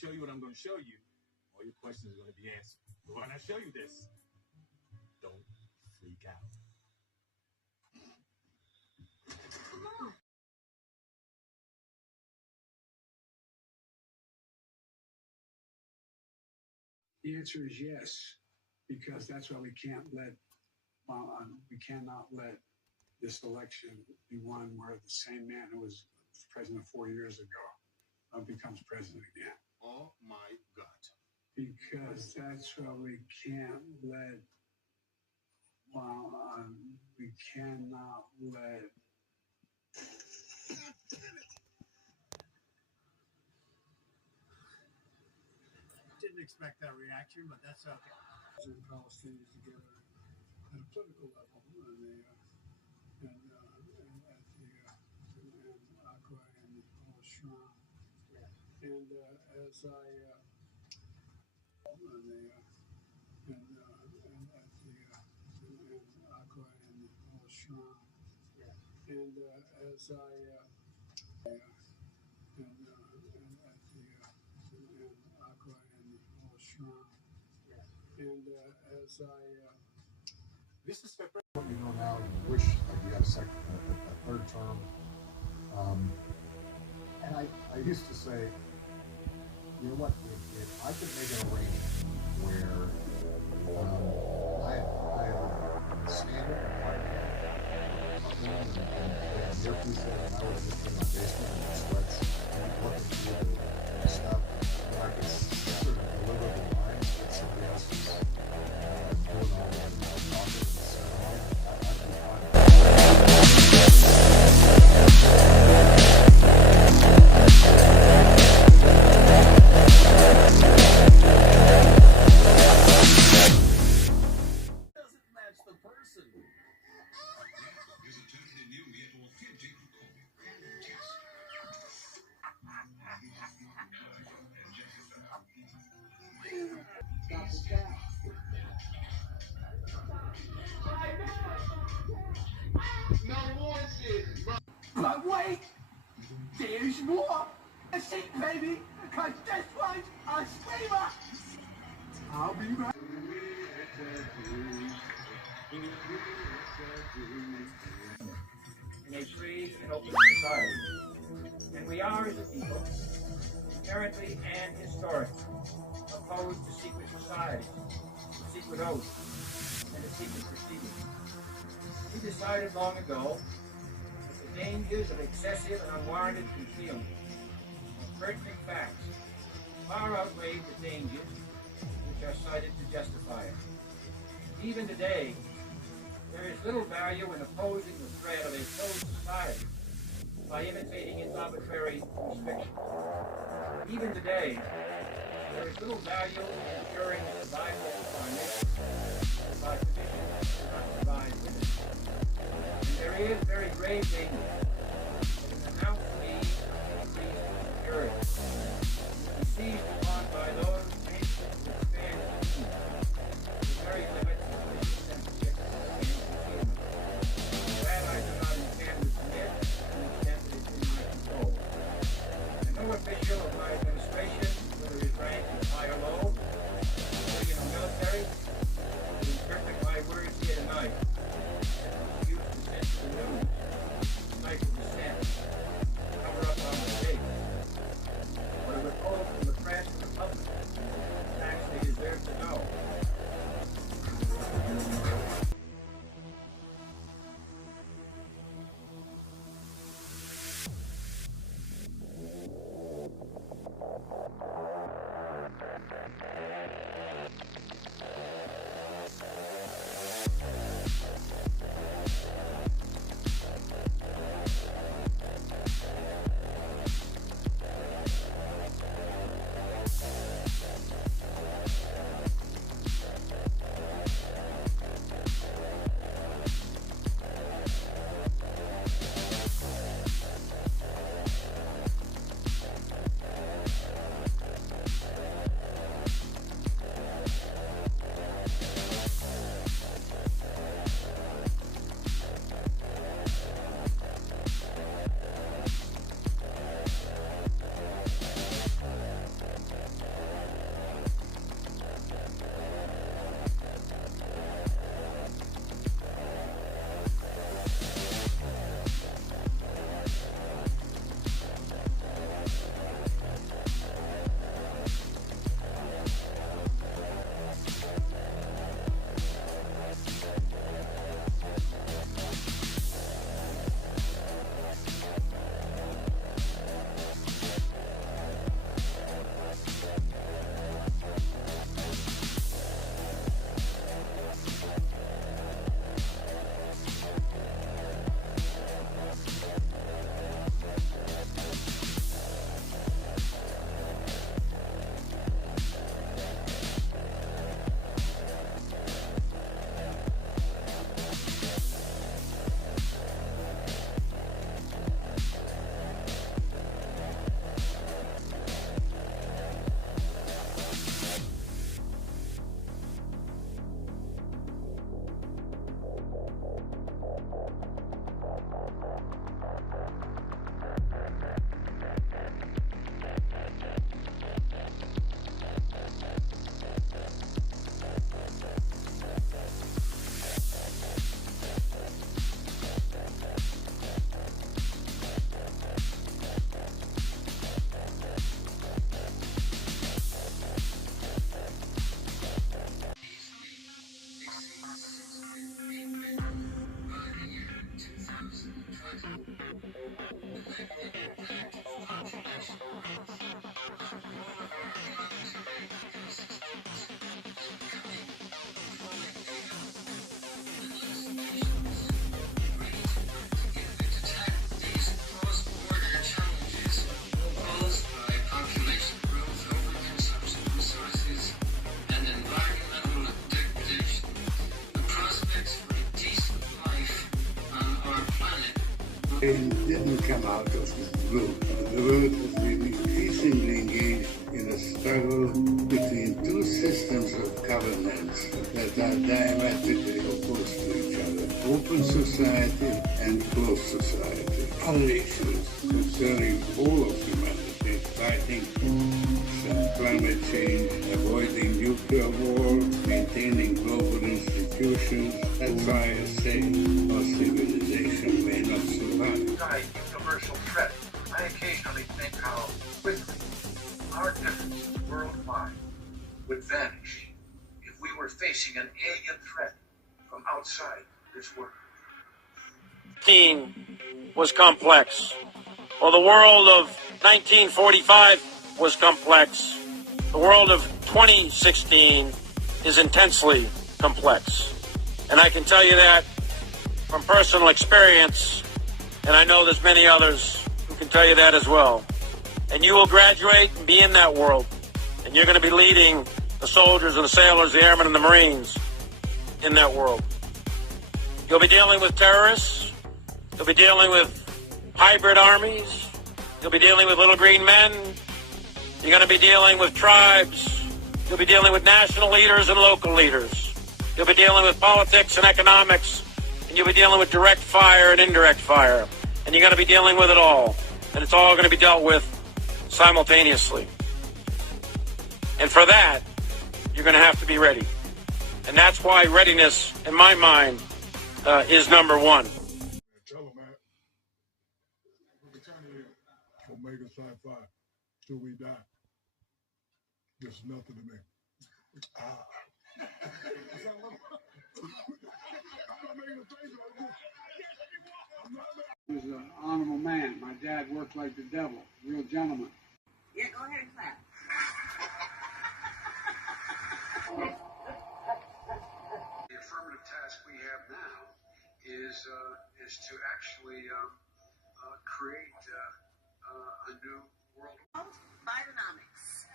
show you what I'm going to show you, all your questions are going to be answered. But when I show you this, don't freak out. Come on. The answer is yes, because that's why we cannot let this election be one where the same man who was president 4 years ago becomes president again. Oh my God. Because that's why we can't let, we cannot let. Didn't expect that reaction, but that's okay. And Palestinians together at a political level, and Aqua and the Shram. And as I Aqua and the Shram. And as I Aqua and the Shram. And as I This is February. What you know now, you wish you had a third term. And I used to say, you know what, if I could make an arrangement where I had standing and your piece and I was just in my basement in my sweats looking through the stuff, and I could sort of deliver the line that somebody else is doing all the talking and so on. I'd be fine. Doesn't match the person. But wait, there's more. A seat, baby, because this one's a screamer. I'll be right. In a free and open society. And we are, as a people, inherently and historically opposed to secret society, to secret oaths, and to secret proceedings. We decided long ago that the dangers of excessive and unwarranted concealment of pertinent facts far outweighed the dangers which are cited to justify it. Even today, there is little value in opposing the threat of a closed society by imitating its arbitrary restrictions. Even today, there is little value in ensuring the survival of our nation by conditions that not provide limits. And there is very grave danger that an announced need for increased security will be seized upon by those anxious to expand the very limits of which censorship and concealment. That I do not intend to permit to the extent that it's in my control. And no official of my administration, whether his rank is high or low, civilian or military, will interpret my words here tonight as use the sensitive news, stifle dissent, cover up our mistakes, or to withhold from the press and the public the facts they deserve to know. It didn't come out of the blue. The world has been increasingly engaged in a struggle between two systems of governance that are diametrically opposed to each other. Open society and closed society. Other issues concerning all of humanity, fighting climate change, avoiding nuclear war, maintaining global institutions, that's why I say our civilization may not survive. Universal threat. I occasionally think how quickly our differences worldwide would vanish if we were facing an alien threat from outside this world. Was complex. Well, the world of 1945 was complex. The world of 2016 is intensely complex. And I can tell you that from personal experience, and I know there's many others who can tell you that as well. And you will graduate and be in that world. And you're going to be leading the soldiers and the sailors, the airmen and the Marines in that world. You'll be dealing with terrorists. You'll be dealing with hybrid armies. You'll be dealing with little green men. You're going to be dealing with tribes. You'll be dealing with national leaders and local leaders. You'll be dealing with politics and economics. And you'll be dealing with direct fire and indirect fire. And you're going to be dealing with it all. And it's all going to be dealt with simultaneously. And for that, you're going to have to be ready. And that's why readiness, in my mind, is number one. Tell them, man. Omega Sci-Fi. Till we die. This is nothing to me. He was an honorable man. My dad worked like the devil. Real gentleman. Yeah, go ahead and clap. The affirmative task we have now is to actually create a new world. Bidenomics.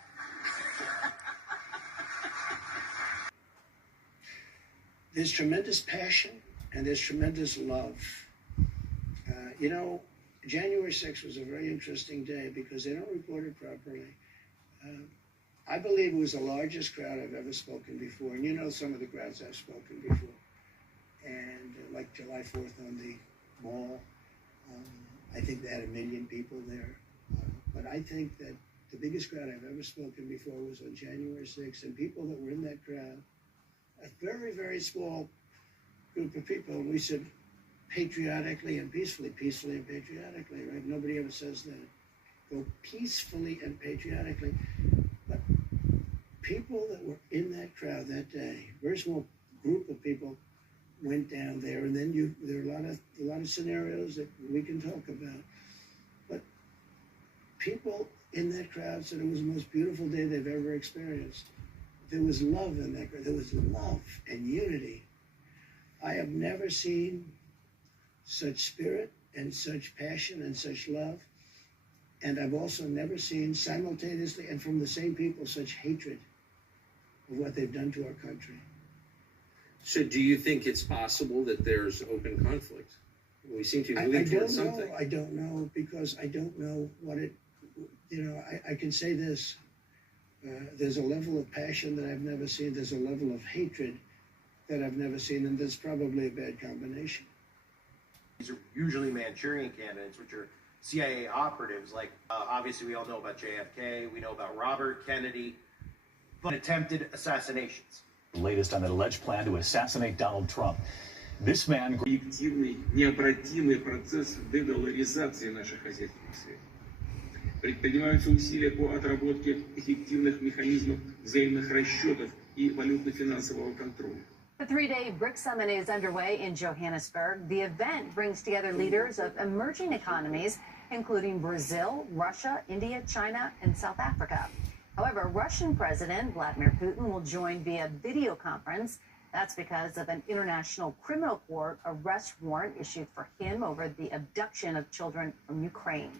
There's tremendous passion and there's tremendous love. January 6th was a very interesting day because they don't report it properly. I believe it was the largest crowd I've ever spoken before. And you know some of the crowds I've spoken before. And like July 4th on the mall, I think they had 1 million people there. But I think that the biggest crowd I've ever spoken before was on January 6th. And people that were in that crowd, a very, very small group of people, and we said patriotically and peacefully and patriotically, right? Nobody ever says that. Go peacefully and patriotically. But people that were in that crowd that day, very small group of people went down there, and then there are a lot of scenarios that we can talk about. But people in that crowd said it was the most beautiful day they've ever experienced. There was love in that crowd. There was love and unity. I have never seen such spirit and such passion and such love. And I've also never seen simultaneously and from the same people such hatred of what they've done to our country. So do you think it's possible that there's open conflict? We seem to be moving towards something. I don't know because I don't know what it, I can say this. There's a level of passion that I've never seen. There's a level of hatred that I've never seen, and there's probably a bad combination. These are usually Manchurian candidates, which are CIA operatives. Like, obviously, we all know about JFK. We know about Robert Kennedy, but attempted assassinations. The latest on an alleged plan to assassinate Donald Trump. This man... Объективный, необратимый процесс дедоларизации наших хозяйственных связей. Предпринимаются усилия по отработке эффективных механизмов взаимных расчетов и валютно-финансового контроля. The three-day BRICS summit is underway in Johannesburg. The event brings together leaders of emerging economies including Brazil, Russia, India, China, and South Africa. However, Russian President Vladimir Putin will join via video conference. That's because of an international criminal court arrest warrant issued for him over the abduction of children from Ukraine.